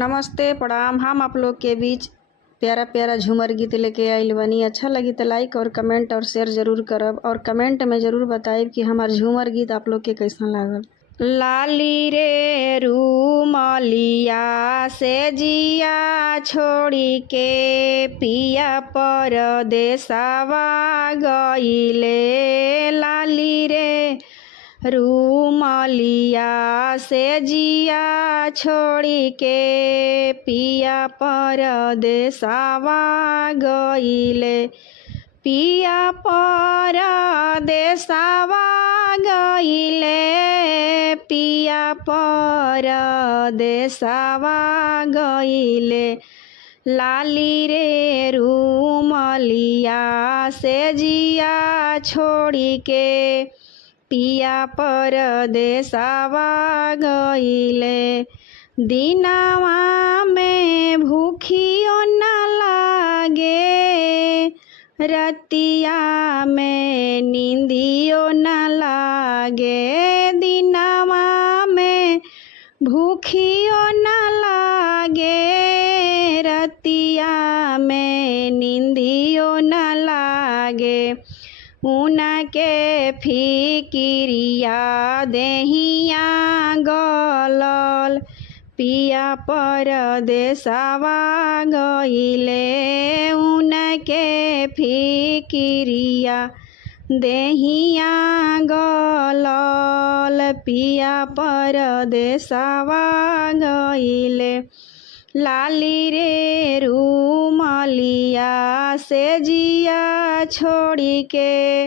नमस्ते प्रणाम। हम आप लोग के बीच प्यारा प्यारा झूमर गीत लेके आइल बनी। अच्छा लगी तो लाइक और कमेंट और शेयर जरूर करब और कमेंट में ज़रूर बताइब कि हमार झूमर गीत आप लोग के कैसा लागल। लाली रे रूमलिया से जिया छोड़ी के पिया परदेसवा गइले। लाली रे रूमलिया से जिया छोड़ी के पिया परदेसवा गइले। पिया परदेसवा गइले। पिया परदेसवा गइले। लाली रे रूमलिया से जिया छोड़ी के पिया परदेसवा गइले। दिनवा में भूखियो न लागे, रतिया में नींदियो न लागे। दिनवा में भूखियो न लागे, रतिया में नींदियो न लागे। उनके फिकिरिया देहिया गलल, पिया परदेसवा गइले। उनके फिकिरिया देहिया गलल, पिया परदेसवा गइले। लाली रे रूमलिया से जिया छोड़ी के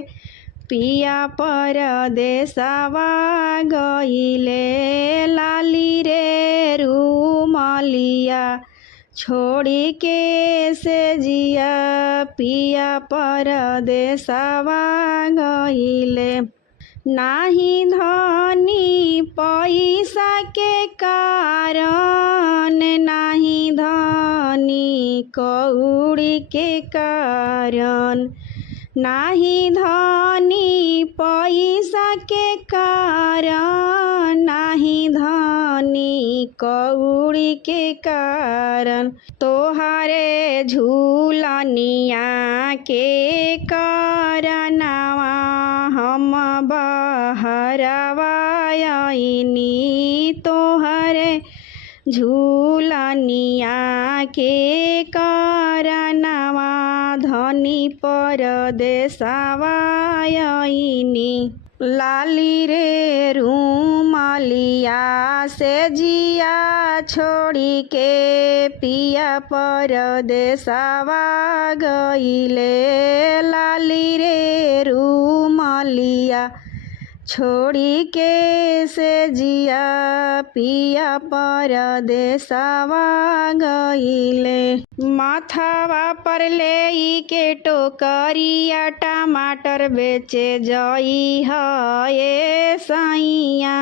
पिया परदेसवा गइले। लाली रे रूमलिया छोड़ी के से जिया पिया परदेसवा गइले। नाही धनी पैसा के कारण, नाही धनी कौड़ी के कारण, नाही धनी पैसा के कारण, नाही धनी कौड़ी के कारण। तोहरे झूलनिया के करनवा हम बहरवा आइनी। तोहरे झूलनिया के करनवा धनी परदेसवा आइनी। लाली रे रूमलिया से जिया छोड़ी के पिया परदेसवा गइले। लाली रे रूमलिया छोड़ी के से जिया पिया परदेसवा गइले। माथावा पर ले के टोकरिया टमाटर बेचे जई है सैया।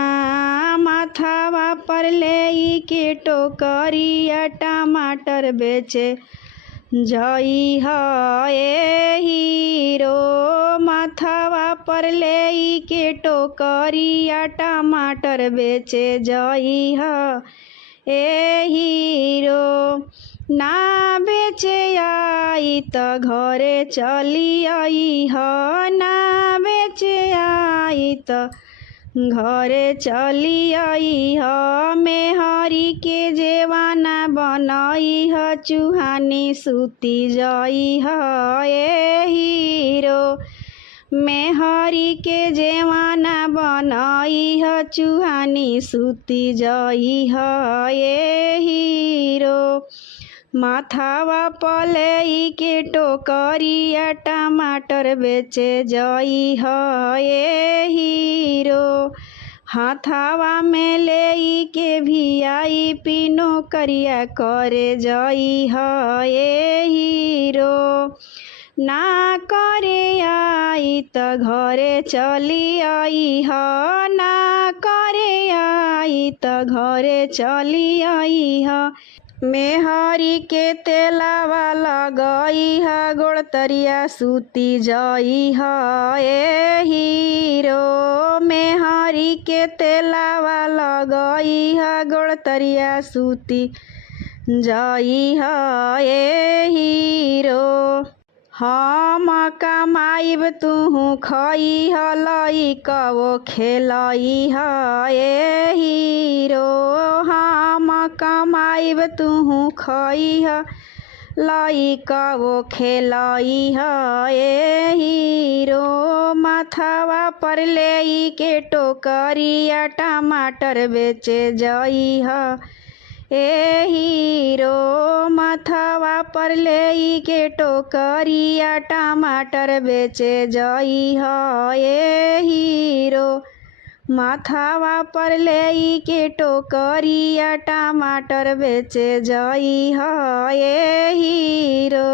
माथावा पर ले के टोकरिया टमाटर बेचे जई है हीरो। माथावा पर ले के टोकरिया टमाटर बेचे जई है हीरो। ना बेचे आई त घरे चली आई ह, ना बेचे आई त घरे चली आई ह। मेहरी के जेवाना बनई ह, चूहानी सूती जई है हीरो। मेहरी के जेवाना बनई ह, चूहानी सूती जई है हीरो। माथावा पले के टोकरिया टमाटर बेचे जई है हीरो। हाथावा में ले के VIP नौकरिया करे जई है हीरो। ना करे आई त घरे चली आई ह, ना करे आई त घरे चली आई ह। मेहरी के तेलावा लगई ह, गोड़तरिया सूती जई है हीरो। मेहरी के तेलावा लगई ह, गोड़तरिया सूती जई ह ए हीरो। हम कमाइब तुहु खई ह लइकवो खेलई ह ए हीरो। हम कमाइब तुहु खई ह लइकवो खेलई ह ए हीरो। माथवा पर लेई के टोकरिया टमाटर बेचे जई ह ए हीरो। माथवा पर लेई के टोकरिया टमाटर बेचे जई ह ए हीरो। माथवा पर लेई के टोकरिया टमाटर बेचे जई ह ए हीरो।